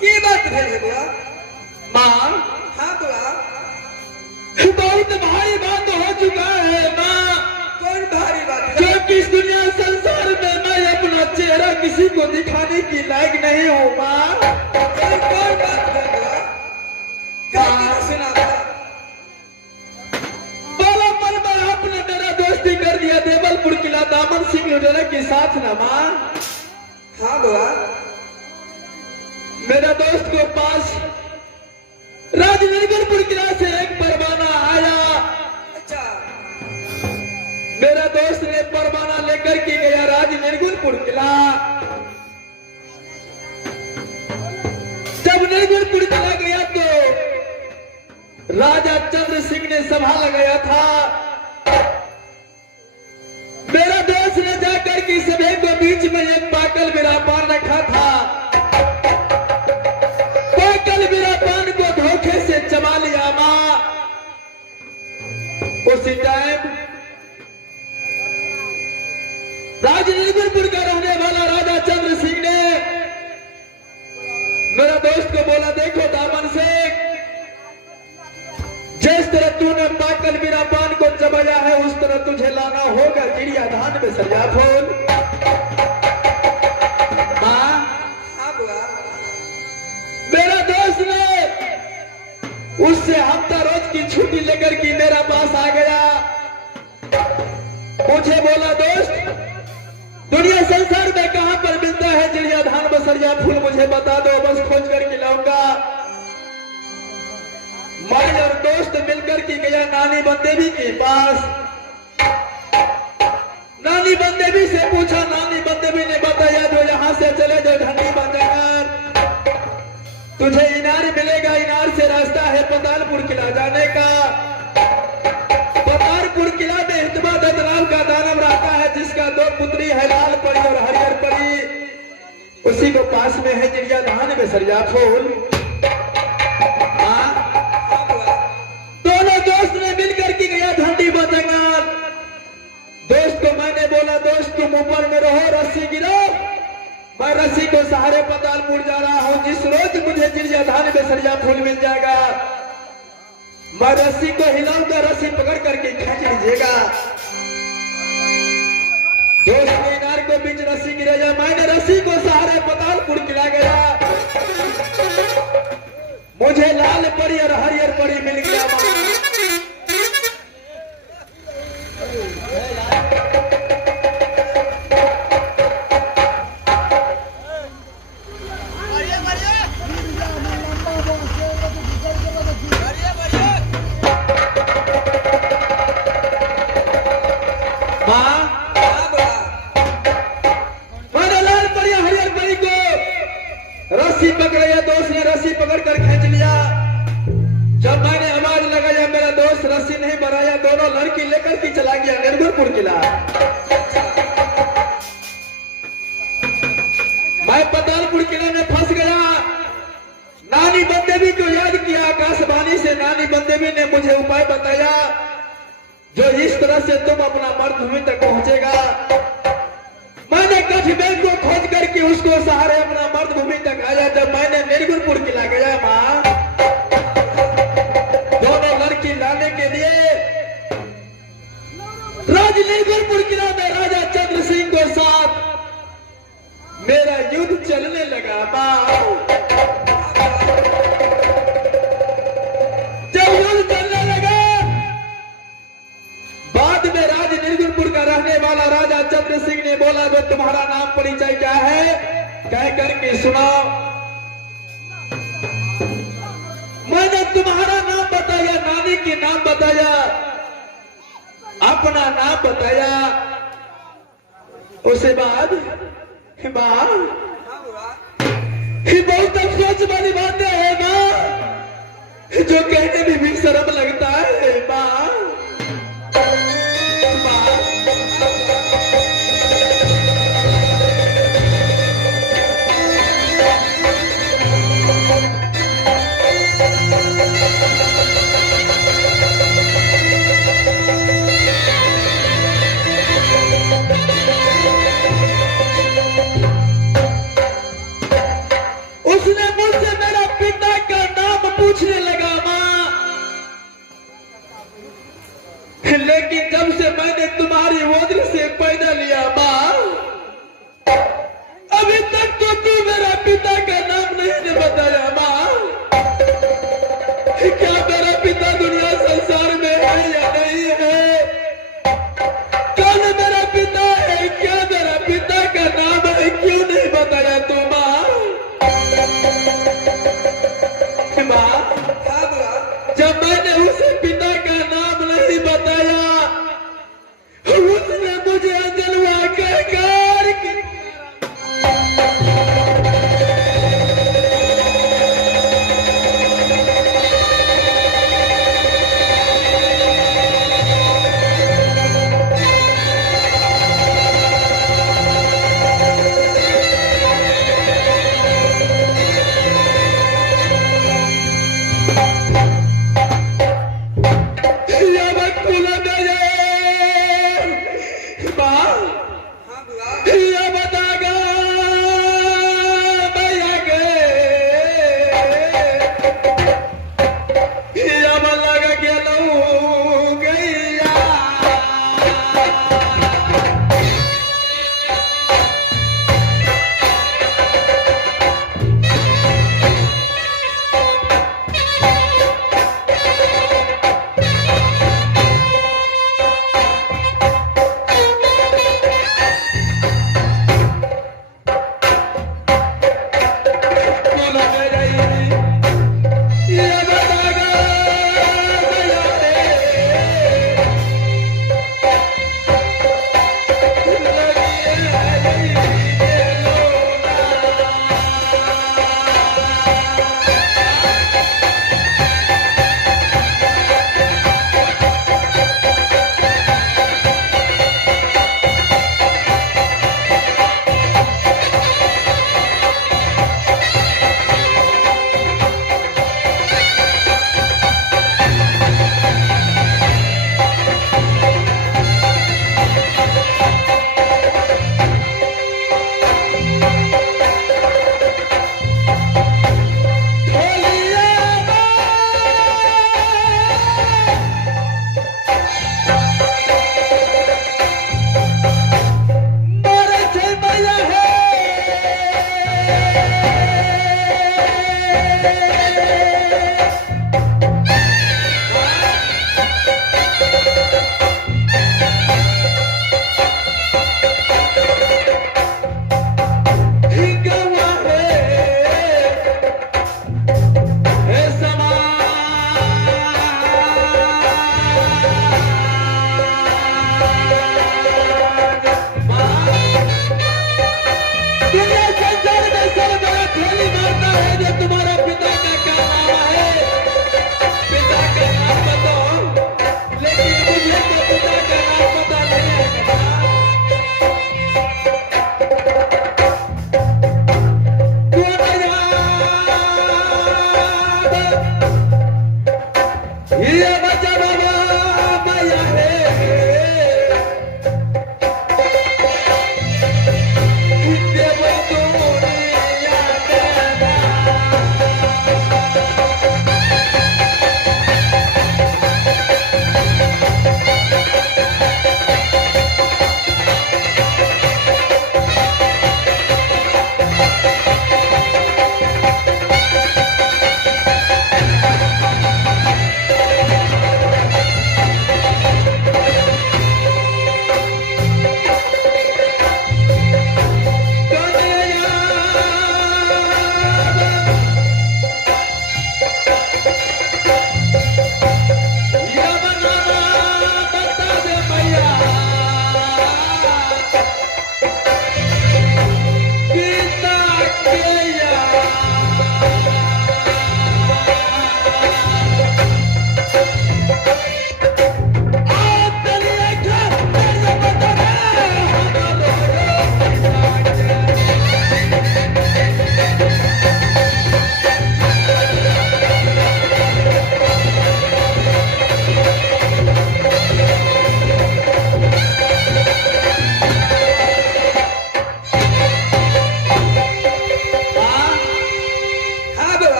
की बात है बुआ? माँ हाँ बुआ। बहुत भारी बात हो चुका है माँ। कौन भारी बात है? जो इस दुनिया संसार में मैं अपना चेहरा किसी को दिखाने की लायक नहीं हूँ माँ। कौन बात है बुआ? क्या सुना बुआ? बोला पर मैं आपने मेरा दोस्ती कर दिया देवलपुर किला दामन सिंह लुटेरा के साथ ना माँ। हाँ बुआ। मेरा दोस्त के पास राजनगरपुर किला से एक परवाना आया। अच्छा। मेरा दोस्त ने परवाना लेकर के गया राजनगरपुर किला। जब निर्गुणपुर किला गया तो राजा चंद्र सिंह ने सभा लगाया था। मेरा दोस्त ने जाकर के सभा को बीच में एक पाकल विरापान रखा था। पाकल विरापान को धोखे से चबा लिया मां। उसी टाइम राजनगरपुर का रहने वाला राजा चंद्र सिंह ने मेरा दोस्त को बोला, देखो दामन सिंह, जिस तरह तूने पाकल विरापान को चबाया है उस तरह तुझे लाना होगा चिड़िया धान में सजा फूल। मां, हाँ बुआ। मेरा दोस्त ने उससे हफ्ता रोज की छुट्टी लेकर के मेरा पास आ गया। मुझे बोला, दोस्त दुनिया संसार में कहां पर मिलता है चिड़िया धान बसरिया फूल, मुझे बता दो, बस खोज करके लाऊंगा। मैं और दोस्त मिलकर के गया नानी बंदेवी के पास। नानी बंदेवी से पूछा, नानी बंदेवी ने बताया जो यहां से चले जो ढंडी बंजर तुझे इनार मिलेगा। इनार से रास्ता है पतालपुर किला जाने का। पतालपुर किला में हितवा दत्तराम का दानव रहता है जिसका दो पुत्री है, लाल परी और हरियर परी। उसी को पास में है चिड़िया धान में सरिया फूल। दोनों दोस्त ने मिलकर के गया ढंडी बंजर। दोस्त को मैंने बोला, दोस्त तुम ऊपर में रहो, रस्सी गिरो, मैं रस्सी को सहारे पतालपुर जा रहा हूं। जिस रोज मुझे चिड़िया धान में सरिया फूल मिल जाएगा मैं रस्सी को हिलाऊंगा, रस्सी पकड़ करके खींच लीजिएगा। दोस्त ने इनार को बीच रस्सी गिराया, मैंने रस्सी को सहारे पतालपुर किला गया। मुझे लाल परी और हरियर परी मिल गया। मैंने लाल परी हरियर परी को रस्सी पकड़िया, दोस्त ने रस्सी पकड़ कर खींच लिया। जब मैंने आवाज लगाया मेरा दोस्त रस्सी नहीं बढ़ाया, दोनों लड़की लेकर के चला गया निर्गुणपुर किला। मैं पतालपुर किला में फंस गया। नानी बंदेवी को याद किया आकाशवाणी से। नानी बंदेवी ने मुझे उपाय बताया जो इस तरह से तुम अपना मर्दभूमि तक पहुंचेगा। मैंने कठबेल को खोज करके उसको सहारे अपना मर्दभूमि तक आया। जब मैंने निर्गुणपुर किला गया मां, दोनों लड़की लाने के लिए राजनगरपुर किला में राजा चंद्र सिंह के साथ मेरा युद्ध चलने लगा मां। जब युद्ध चलने लगा बाद में राजनगरपुर का रहने वाला राजा चंद्र सिंह ने बोला, जो तुम्हारा नाम परिचय क्या है कह करके सुनाओ। मैंने तुम्हारा नाम बताया, नानी के नाम बताया, अपना नाम बताया। उसके बाद बहुत अफसोस वाली बात है मां, जो कहने में भी शर्म लगता है मां। उसने मुझसे पूछने लगा माँ, लेकिन जब से मैंने तुम्हारी गोद से पैदा लिया माँ, अभी तक तो तू मेरा पिता का नाम नहीं बताया माँ। क्या मेरा पिता दुनिया संसार में है या नहीं है? कौन मेरा पिता है? क्या मेरा पिता का नाम है? क्यों नहीं बताया तू माँ? माँ, हाँ बुआ, जब मैंने उसे पिता का नाम नहीं बताया, उसने मुझे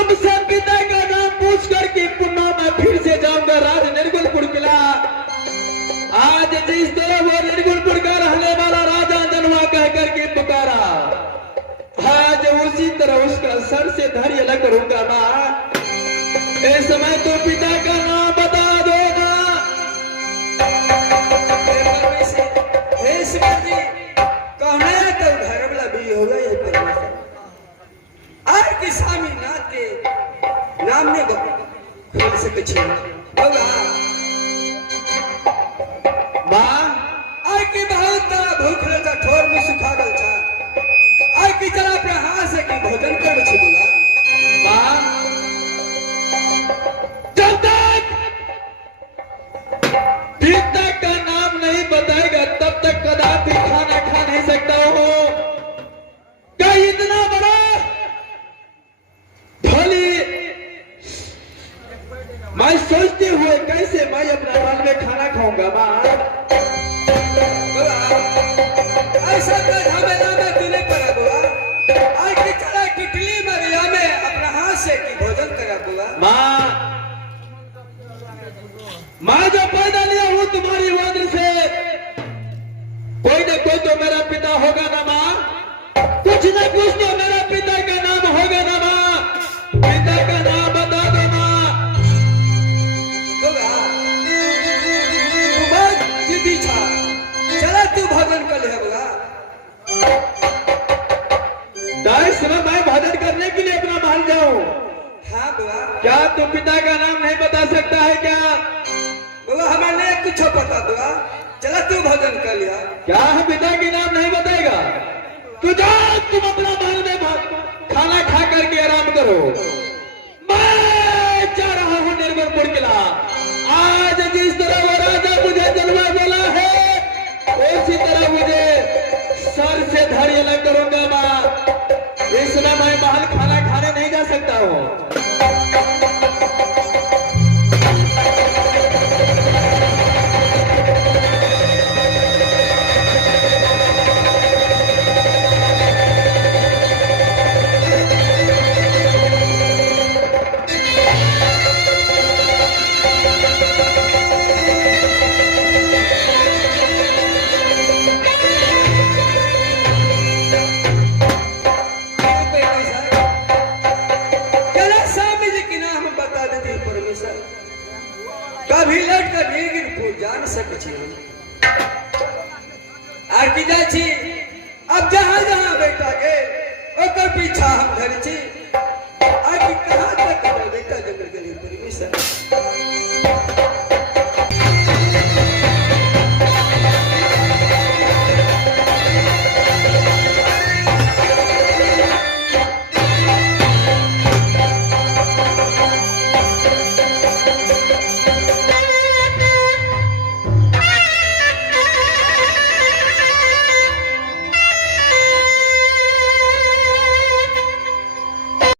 तुमसे पिता का नाम पूछ कर के पुनः मैं फिर से जाऊंगा राज निर्गुणपुर किला। आज जिस तरह वो निर्गुणपुर का रहने वाला राजा जनवा कह करके पुकारा, आज उसी तरह उसका सर से धैर्य न करूंगा मां। इस समय तो पिता का नाम बता दो मां। हे ईश्वर जी, कहना है तो घर वाला भी होगा ये परमेश्वर। आज की स्वामी नाथ के नाम ने खोल से कुछ होगा मां। आज की बहुत तरह भूख लगा ठोर में सुखा गल था। आज की तरह अपने हाथ से की भोजन कर बोला मां, जब तक पिता का नाम नहीं बताएगा तब तक कदापि खाना खा नहीं सकता हूं। क्या इतना बड़ा भली मैं सोचते हुए कैसे मैं अपना हाल में खाना खाऊंगा मां। ऐसा तो झमेला में तू नहीं करा बुआ। आज की तरह किटली मरिया में अपना हाथ से की भोजन करा बुआ। मां, मैं जो पैदा लिया हूं तुम्हारी वज्र से, कोई न कोई तो मेरा पिता होगा ना मां। कुछ न कुछ तो मेरा पिता का नाम होगा ना मां। पिता का नाम बता दो मां। बुआ, तू बहुत जिद्दी था। चला तू भोजन कर ले बुआ। दाई समय मैं भजन करने के लिए अपना महल जाऊं। हाँ बुआ। क्या तू पिता का नाम नहीं बता सकता है क्या? बुआ हमें नहीं कुछ पता बुआ। चला तू भोजन कर लिया। क्या हम पिता के नाम नहीं बताएगा? तू जा, तुम अपना महल में खाना खा करके आराम करो। मैं जा रहा हूं निर्गुणपुर किला। आज जिस तरह वो राजा मुझे जलवा बोला है उसी तरह मुझे सर से धैर्य न करूंगा मां। इस समय मैं महल खाना खाने नहीं जा सकता हूं। कभी लट कर निर्गुणपुर जान सके छी आर की जाय छी। अब जहां जहां बेटा के ओकर पीछा हम धरि छी।